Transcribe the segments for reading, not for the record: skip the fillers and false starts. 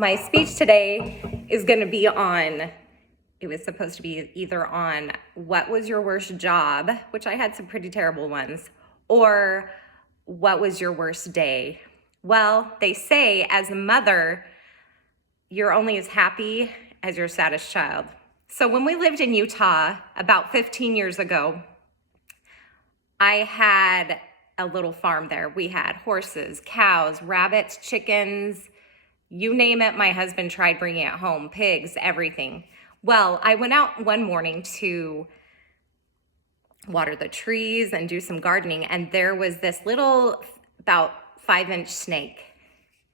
My speech today is going to be on, it was supposed to be either on what was your worst job, which I had some pretty terrible ones, or what was your worst day. Well, they say as a mother, you're only as happy as your saddest child. So when we lived in Utah about 15 years ago, I had a little farm there. We had horses, cows, rabbits, chickens, you name it, my husband tried bringing it home, pigs, everything. Well, I went out one morning to water the trees and do some gardening, and there was this little, about 5-inch snake.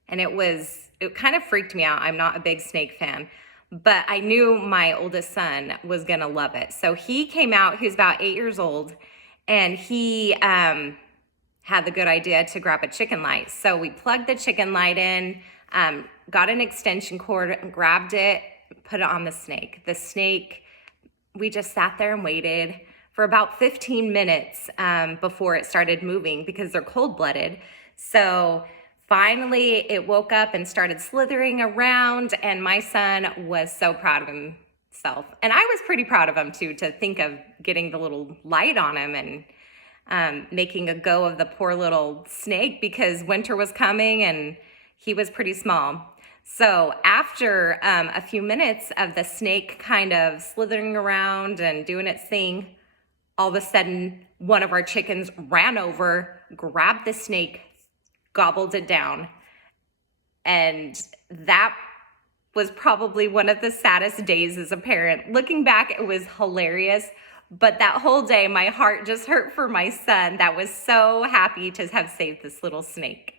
And it kind of freaked me out. I'm not a big snake fan, but I knew my oldest son was gonna love it. So he came out, he was about 8 years old, and he had the good idea to grab a chicken light. So we plugged the chicken light in, got an extension cord, grabbed it, put it on the snake. The snake, we just sat there and waited for about 15 minutes before it started moving because they're cold-blooded. So finally it woke up and started slithering around, and my son was so proud of himself. And I was pretty proud of him too, to think of getting the little light on him and making a go of the poor little snake because winter was coming and he was pretty small. So after a few minutes of the snake kind of slithering around and doing its thing, all of a sudden one of our chickens ran over, grabbed the snake, gobbled it down. And that was probably one of the saddest days as a parent. Looking back, it was hilarious. But that whole day, my heart just hurt for my son that was so happy to have saved this little snake.